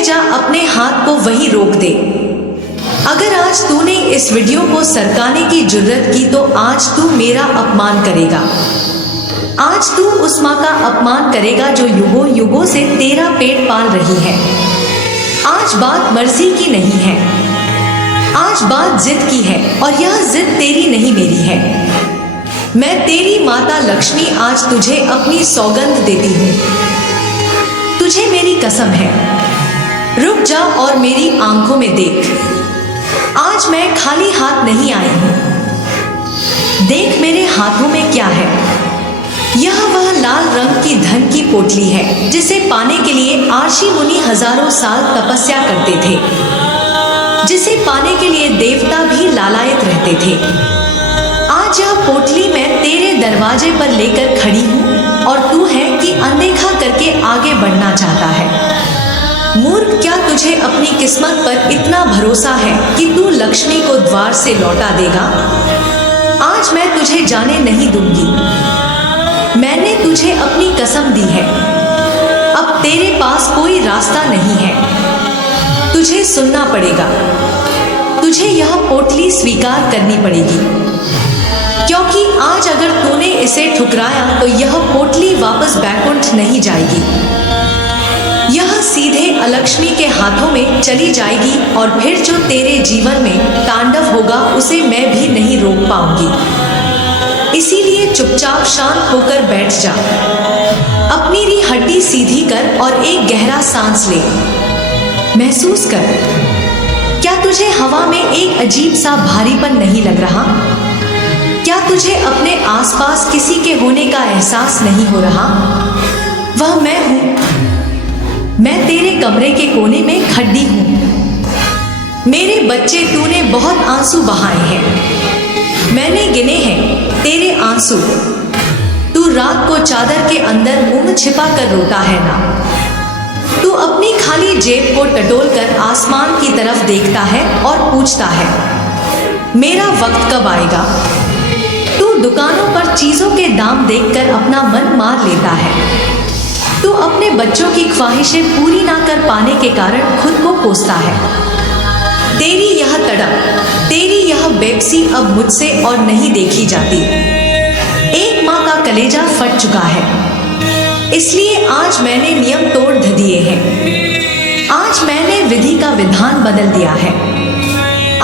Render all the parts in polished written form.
ठहर जा, अपने हाथ को वहीं रोक दे। अगर आज तूने इस वीडियो को सरकाने की जुर्रत की तो आज तू मेरा अपमान करेगा। आज तू उस माँ का अपमान करेगा जो युगों युगों से तेरा पेट पाल रही है। आज बात मर्जी की नहीं है, आज बात जिद की है, और यह जिद तेरी नहीं मेरी है। मैं तेरी माता लक्ष्मी आज तुझे अपनी सौगंध देती हूँ। तुझे मेरी कसम है, रुक जा और मेरी आंखों में देख। आज मैं खाली हाथ नहीं आई हूँ। देख मेरे हाथों में क्या है। यह वह लाल रंग की धन की पोटली है जिसे पाने के लिए आर्षि मुनि हजारों साल तपस्या करते थे, जिसे पाने के लिए देवता भी लालायित रहते थे। आज यह पोटली मैं तेरे दरवाजे पर लेकर खड़ी हूँ और तू है कि अनदेखा करके आगे बढ़ना चाहता है। मूर्ख, क्या तुझे अपनी किस्मत पर इतना भरोसा है कि तू लक्ष्मी को द्वार से लौटा देगा? आज मैं तुझे जाने नहीं दूंगी। मैंने तुझे अपनी कसम दी है। अब तेरे पास कोई रास्ता नहीं है। तुझे सुनना पड़ेगा। तुझे यह पोटली स्वीकार करनी पड़ेगी, क्योंकि आज अगर तूने इसे ठुकराया तो यह पोटली वापस बैकुंठ नहीं जाएगी। यह सीधे अलक्ष्मी के हाथों में चली जाएगी और फिर जो तेरे जीवन में तांडव होगा उसे मैं भी नहीं रोक पाऊंगी। इसीलिए चुपचाप शांत होकर बैठ जा। अपनी री हड्डी सीधी कर और एक गहरा सांस ले। महसूस कर, क्या तुझे हवा में एक अजीब सा भारीपन नहीं लग रहा? क्या तुझे अपने आसपास किसी के होने का एहसास नहीं हो रहा? वह मैं हूं। मैं तेरे कमरे के कोने में खड़ी हूं। मेरे बच्चे, तूने बहुत आंसू बहाए हैं। मैंने गिने हैं तेरे आंसू। तू रात को चादर के अंदर मुंह छिपा कर रोता है ना? तू अपनी खाली जेब को टटोल कर आसमान की तरफ देखता है और पूछता है, मेरा वक्त कब आएगा? तू दुकानों पर चीजों के दाम देखकर अपना मन मार लेता है। तू अपने बच्चों की ख्वाहिशें पूरी ना कर पाने के कारण खुद को कोसता है। तेरी यह तड़प, तेरी यह बेबसी अब मुझसे और नहीं देखी जाती। एक माँ का कलेजा फट चुका है, इसलिए आज मैंने नियम तोड़ दिए हैं। आज मैंने विधि का विधान बदल दिया है।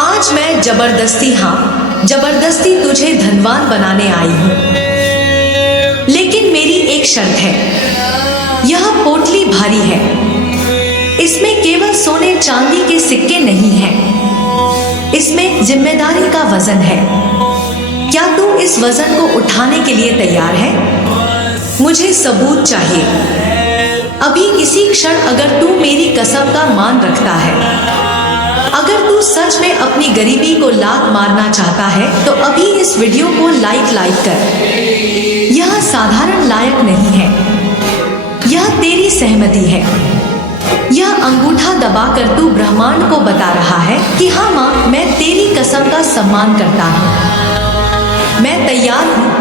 आज मैं जबरदस्ती, हाँ जबरदस्ती तुझे धनवान बनाने आई हूँ। लेकिन मेरी एक शर्त है। यह पोटली भारी है। इसमें केवल सोने चांदी के सिक्के नहीं हैं। इसमें जिम्मेदारी का वजन है। क्या तू इस वजन को उठाने के लिए तैयार है? मुझे सबूत चाहिए। अभी इसी क्षण अगर तू मेरी कसम का मान रखता है, अगर तू सच में अपनी गरीबी को लात मारना चाहता है तो अभी इस वीडियो को लाइक कर। यह साधारण लायक नहीं है, यह तेरी सहमति है। यह अंगूठा दबाकर तू ब्रह्मांड को बता रहा है कि हाँ माँ, मैं तेरी कसम का सम्मान करता हूँ। मैं तैयार हूँ।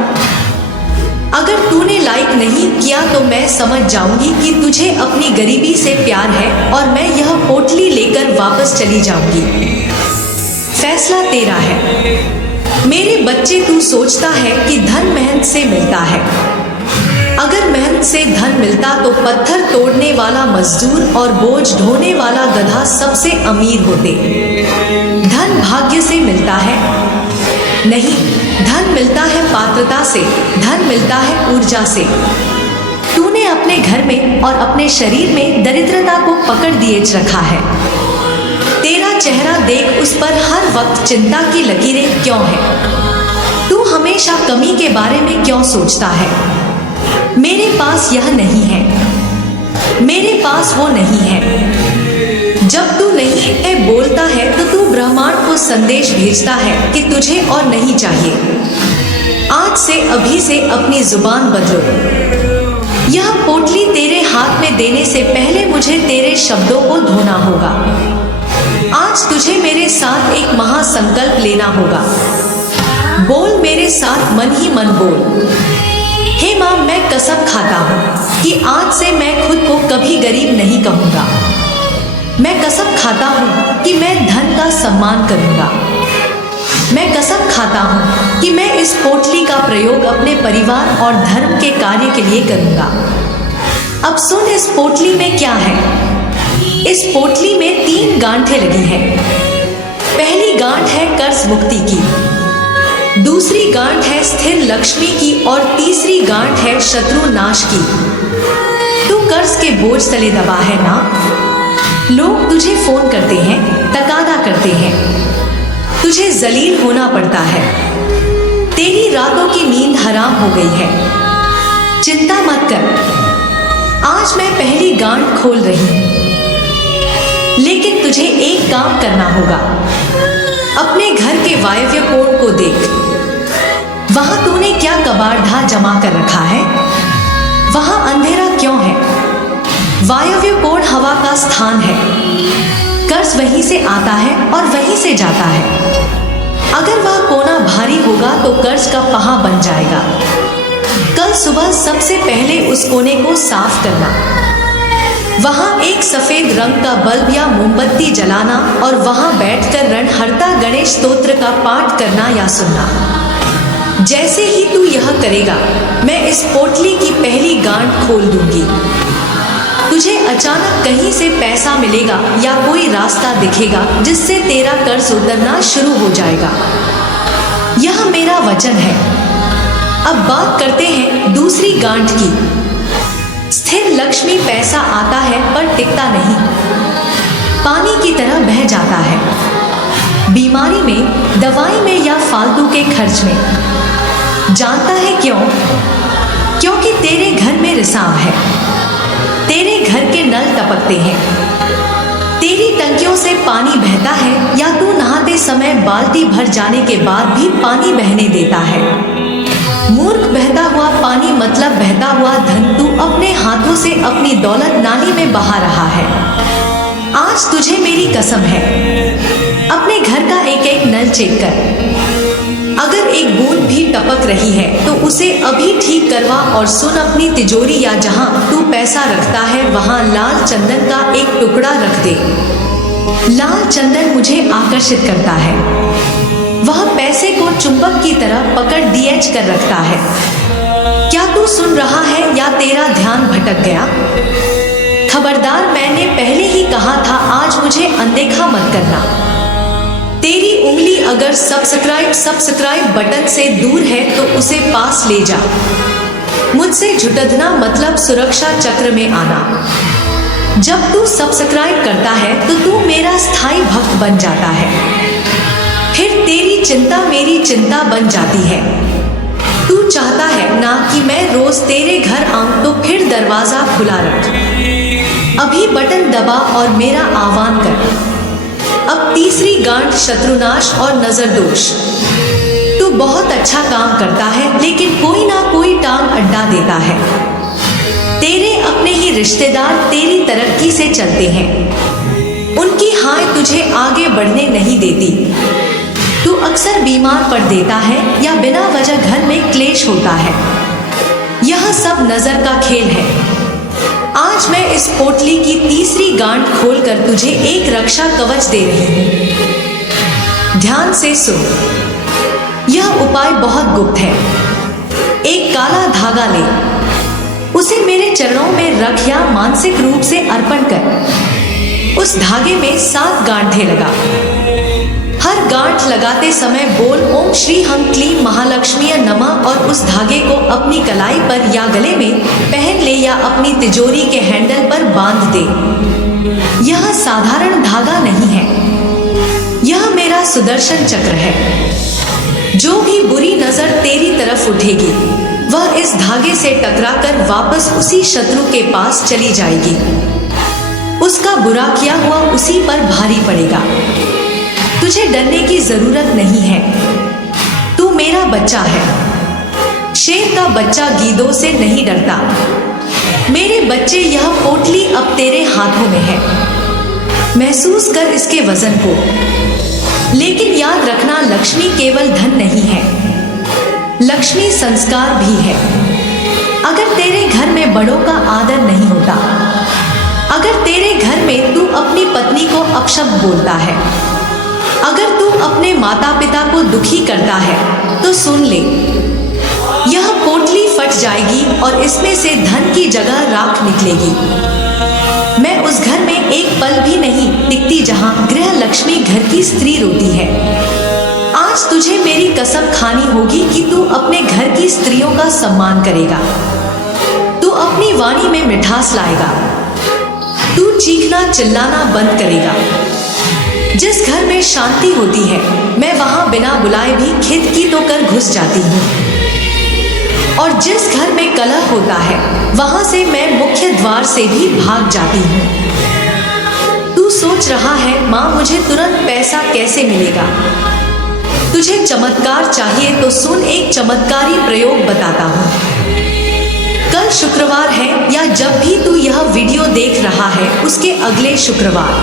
अगर तूने लाइक नहीं किया तो मैं समझ जाऊंगी कि तुझे अपनी गरीबी से प्यार है और मैं यह पोटली लेकर वापस चली जाऊंगी। फैसला तेरा है। मेरे बच्चे, तू सोचता है कि धन मेहनत से मिलता है। अगर मेहनत से धन मिलता तो पत्थर तोड़ने वाला मजदूर और बोझ ढोने वाला गधा सबसे अमीर होते। धन भाग्य से मिलता है नहीं, धन मिलता है पात्रता से, धन मिलता है ऊर्जा से। तूने अपने घर में और अपने शरीर में दरिद्रता को पकड़ दिए रखा है। तेरा चेहरा देख उस पर हर वक्त चिंता की लकीरें क्यों है? तू हमेशा कमी के बारे में क्यों सोचता है? मेरे पास यह नहीं है, मेरे पास वो नहीं है। जब तू नहीं है बोलता है तो तू ब्रह्मांड को संदेश भेजता है कि तुझे और नहीं चाहिए। आज से, अभी से अपनी जुबान बदलो। यह पोटली तेरे हाथ में देने से पहले मुझे तेरे शब्दों को धोना होगा। आज तुझे मेरे साथ एक महासंकल्प लेना होगा। बोल मेरे साथ, मन ही मन बोल। हे माँ, मैं कसम खाता हूँ कि आज से मैं खुद को कभी गरीब नहीं कहूँगा। मैं कसम खाता हूँ कि मैं धन का सम्मान करूँगा। मैं कसम खाता हूँ कि मैं इस पोटली का प्रयोग अपने परिवार और धर्म के कार्य के लिए करूँगा। अब सुन, इस पोटली में क्या है। इस पोटली में 3 गांठें लगी हैं। पहली गांठ है कर्ज मुक्ति की, दूसरी गांठ है स्थिर लक्ष्मी की और तीसरी गांठ है शत्रु नाश की। तू कर्ज के बोझ तले दबा है ना। लोग तुझे फोन करते हैं, तकादा करते हैं, तुझे जलील होना पड़ता है। तेरी रातों की नींद हराम हो गई है। चिंता मत कर, आज मैं पहली गांठ खोल रही हूं, लेकिन तुझे एक काम करना होगा। अपने घर के वायव्य कोण को देख। वहां तूने क्या कबाड़ा जमा कर रखा है? वहां अंधेरा क्यों है? वायव्य कोण हवा का स्थान है। कर्ज वहीं से आता है और वहीं से जाता है। अगर वह कोना भारी होगा तो कर्ज का पहाड़ बन जाएगा। कल सुबह सबसे पहले उस कोने को साफ करना। वहां एक सफेद रंग का बल्ब या मोमबत्ती जलाना और वहां बैठकर रणहर्ता गणेश स्तोत्र का पाठ करना या सुनना। जैसे ही तू यह करेगा, मैं इस पोटली की पहली गांठ खोल दूंगी। तुझे अचानक कहीं से पैसा मिलेगा या कोई रास्ता दिखेगा जिससे तेरा कर्ज उतरना शुरू हो जाएगा। यह मेरा वचन है। अब बात करते हैं दूसरी गांठ की। स्थिर लक्ष्मी पैसा आता है पर टिकता नहीं, पानी की तरह बह जाता है। बीमारी में, दवाई में या फालतू के खर्च में। जानता है क्यों? क्योंकि तेरे घर में रिसाव है। तेरे घर के नल टपकते हैं, तेरी टंकियों से पानी बहता है या तू नहाते समय बाल्टी भर जाने के बाद भी पानी बहने देता है। मूर्ख, बहता हुआ पानी मतलब बहता हुआ धन तू अपने हाथों से अपनी दौलत नाली में बहा रहा है। आज तुझे मेरी कसम है, अपने घर का एक एक नल चेक कर। अगर एक बूंद भी टपक रही है तो उसे अभी ठीक करवा और सुन, अपनी तिजोरी या जहां तू पैसा रखता है वहां लाल चंदन का एक टुकड़ा रख दे। लाल चंदन मुझे आकर्षित करता है। वह पैसे को चुंबक की तरह पकड़ डीएच कर रखता है। क्या तू सुन रहा है या तेरा ध्यान भटक गया? खबरदार, मैंने पहले ही कहा था, आज मुझे अनदेखा मत करना। तेरी उंगली अगर सब्सक्राइब बटन से दूर है तो उसे पास ले जा। मुझसे झुटधना मतलब सुरक्षा चक्र में आना। जब तू सब्सक्राइब करता है तो तू मेरा स्थायी भक्त बन जाता है। फिर तेरी चिंता मेरी चिंता बन जाती है। तू चाहता है ना कि मैं रोज तेरे घर आऊं, तो फिर दरवाजा खुला रख। अभी बटन दबा और मेरा आह्वान कर। अब तीसरी गांठ शत्रुनाश और नजर दोष। तू बहुत अच्छा काम करता है, लेकिन कोई ना कोई टांग अड्डा देता है। तेरे अपने ही रिश्तेदार तेरी तरक्की से चलते हैं। उनकी हाय तुझे आगे बढ़ने नहीं देती। तू अक्सर बीमार पड़ देता है या बिना वजह घर में क्लेश होता है। यह सब नजर का खेल है। आज मैं इस पोटली की तीसरी गांठ खोलकर तुझे एक रक्षा कवच दे रही हूं। ध्यान से सुन। यह उपाय बहुत गुप्त है। एक काला धागा ले, उसे मेरे चरणों में रख या मानसिक रूप से अर्पण कर। उस धागे में 7 गांठें लगा। हर गांठ लगाते समय बोल ओम श्री हम क्लीम महालक्ष्मी नमः और उस धागे को अपनी कलाई पर या गले में पहन ले या अपनी तिजोरी के हैंडल पर बांध दे। यह साधारण धागा नहीं है, यह मेरा सुदर्शन चक्र है। जो भी बुरी नजर तेरी तरफ उठेगी वह इस धागे से टकराकर वापस उसी शत्रु के पास चली जाएगी। उसका बुरा किया हुआ उसी पर भारी पड़ेगा। तुझे डरने की जरूरत नहीं है। तू मेरा बच्चा है। शेर का बच्चा गीदों से नहीं डरता। मेरे बच्चे, यह पोटली अब तेरे हाथों में है। महसूस कर इसके वजन को। लेकिन याद रखना, लक्ष्मी केवल धन नहीं है, लक्ष्मी संस्कार भी है। अगर तेरे घर में बड़ों का आदर नहीं होता, अगर तेरे घर में तू अपनी पत्नी अपशब्द बोलता है। अगर तू अपने माता पिता को दुखी करता है तो सुन ले, यह पोटली फट जाएगी और इसमें से धन की जगह राख निकलेगी। मैं उस घर में एक पल भी नहीं टिकती जहां गृह लक्ष्मी घर की स्त्री रोती है। आज तुझे मेरी कसम खानी होगी कि तू अपने घर की स्त्रियों का सम्मान करेगा, तू अपनी वाणी में मिठास लाएगा, तू चीखना चिल्लाना बंद करेगा। जिस घर में शांति होती है मैं वहां बिना बुलाए भी खिड़की तो कर घुस जाती हूँ, और जिस घर में कलह होता है वहां से मैं मुख्य द्वार से भी भाग जाती हूँ। तू सोच रहा है माँ मुझे तुरंत पैसा कैसे मिलेगा? तुझे चमत्कार चाहिए तो सुन, एक चमत्कारी प्रयोग बताता हूँ। कल शुक्रवार है या जब भी तू यह वीडियो देख रहा है उसके अगले शुक्रवार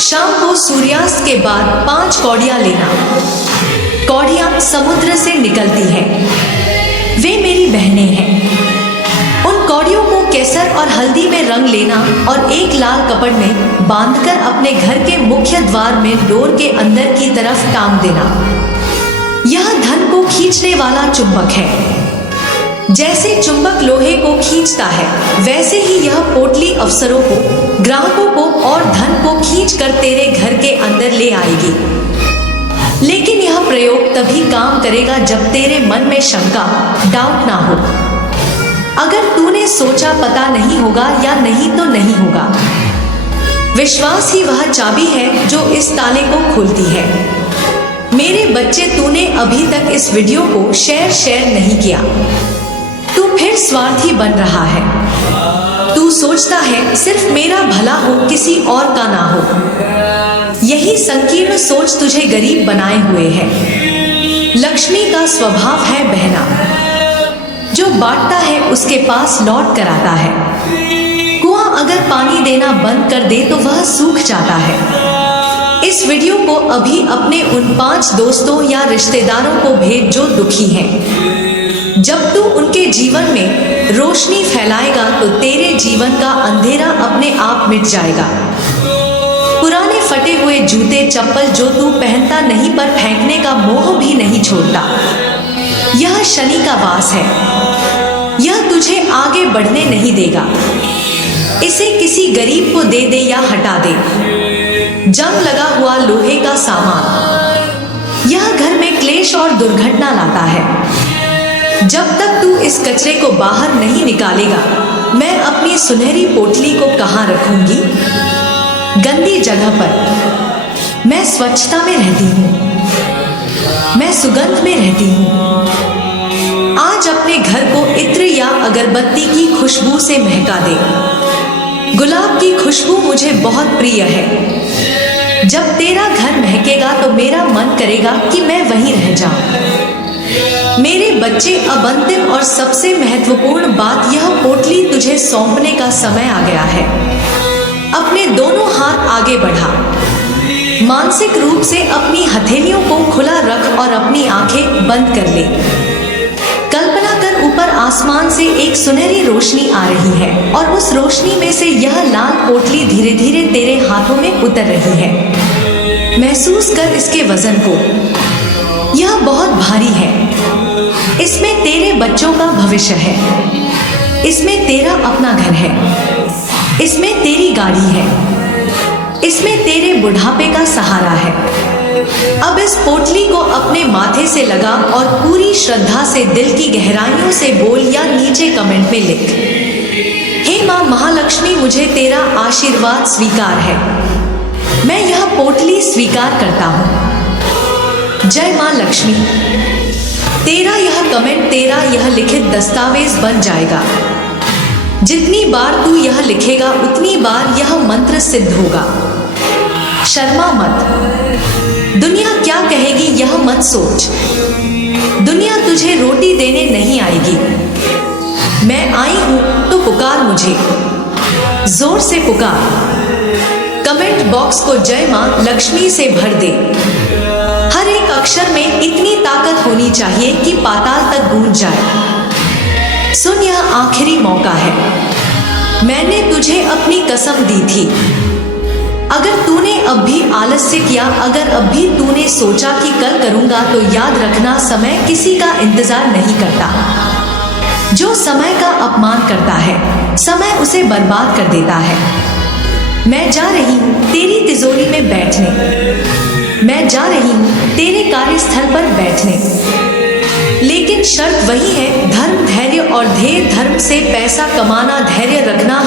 शाम को सूर्यास्त के बाद 5 कौड़ियां लेना। कौड़ियां समुद्र से निकलती हैं, वे मेरी बहनें हैं। उन कौड़ियों को केसर और हल्दी में रंग लेना और एक लाल कपड़ में बांधकर अपने घर के मुख्य द्वार में डोर के अंदर की तरफ टांग देना। यह धन को खींचने वाला चुंबक है। जैसे चुंबक लोहे को खींचता है वैसे ही यह पोटली अफसरों को, ग्राहकों को और धन को खींचकर तेरे घर के अंदर ले आएगी। लेकिन यह प्रयोग तभी काम करेगा जब तेरे मन में शंका, डाउट ना हो। अगर तूने सोचा पता नहीं होगा या नहीं तो नहीं होगा, विश्वास ही वह चाबी है जो इस ताले को खोलती है। मेरे बच्चे, तूने अभी तक इस वीडियो को शेयर नहीं किया, तू फिर स्वार्थी बन रहा है। तू सोचता है सिर्फ मेरा भला हो, किसी और का ना हो। यही संकीर्ण सोच तुझे गरीब बनाए हुए है। लक्ष्मी का स्वभाव है बहना, जो बांटता है उसके पास लौट कर आता है। कुआं अगर पानी देना बंद कर दे तो वह सूख जाता है। इस वीडियो को अभी अपने उन 5 दोस्तों या रिश्तेदारों को भेज जो दुखी हैं। जब तू उनके जीवन में रोशनी फैलाएगा तो तेरे जीवन का अंधेरा अपने आप मिट जाएगा। पुराने फटे हुए जूते चप्पल जो तू पहनता नहीं पर फेंकने का मोह भी नहीं छोड़ता, यह शनि का वास है। यह तुझे आगे बढ़ने नहीं देगा। इसे किसी गरीब को दे दे या हटा दे। जंग लगा हुआ लोहे का सामान, यह घर में क्लेश और दुर्घटना लाता है। जब तक तू इस कचरे को बाहर नहीं निकालेगा मैं अपनी सुनहरी पोटली को कहाँ रखूंगी? गंदी जगह पर। मैं स्वच्छता में रहती हूँ, मैं सुगंध में रहती हूँ। आज अपने घर को इत्र या अगरबत्ती की खुशबू से महका दे। गुलाब की खुशबू मुझे बहुत प्रिय है। जब तेरा घर महकेगा तो मेरा मन करेगा कि मैं वहीं रह जाऊं। मेरे बच्चे, अब अंतिम और सबसे महत्वपूर्ण बात, यह पोटली तुझे सौंपने का समय आ गया है। अपने दोनों हाथ आगे बढ़ा, मानसिक रूप से अपनी हथेलियों को खुला रख और अपनी आंखें बंद कर ले। कल्पना कर ऊपर आसमान से एक सुनहरी रोशनी आ रही है और उस रोशनी में से यह लाल पोटली धीरे धीरे तेरे हाथों में उतर रही है। महसूस कर इसके वजन को, यह बहुत भारी है। इसमें तेरे बच्चों का भविष्य है, इसमें तेरा अपना घर है, इसमें तेरी गाड़ी है, इसमें तेरे बुढ़ापे का सहारा है। अब इस पोटली को अपने माथे से लगा और पूरी श्रद्धा से दिल की गहराइयों से बोल या नीचे कमेंट में लिख, हे माँ महालक्ष्मी, मुझे तेरा आशीर्वाद स्वीकार है। मैं यह पोटली स्वीकार करता हूँ। जय माँ लक्ष्मी। तेरा यह कमेंट, तेरा यह लिखित दस्तावेज बन जाएगा। जितनी बार तू यह लिखेगा उतनी बार यह मंत्र सिद्ध होगा। शर्मा मत। दुनिया क्या कहेगी यह मत सोच। दुनिया तुझे रोटी देने नहीं आएगी। मैं आई हूं तो पुकार मुझे, जोर से पुकार। कमेंट बॉक्स को जय मां लक्ष्मी से भर दे। हर एक अक्षर में इतनी ताकत होनी चाहिए कि पाताल तक गूंज जाए। सुन, यह आखिरी मौका है। मैंने तुझे अपनी कसम दी थी, अगर तू अब भी आलस्य किया, अगर अब भी तूने सोचा कि कल करूंगा, तो याद रखना समय किसी का इंतजार नहीं करता। जो समय का अपमान करता है, समय उसे बर्बाद कर देता है। मैं जा रही हूँ तेरी तिजोरी में बैठने, मैं जा रही हूँ तेरे कार्यस्थल पर बैठने, लेकिन शर्त वही है, धर्म, धैर्य और ध्येय। धर्म से पैसा कमाना, धैर्य रखना।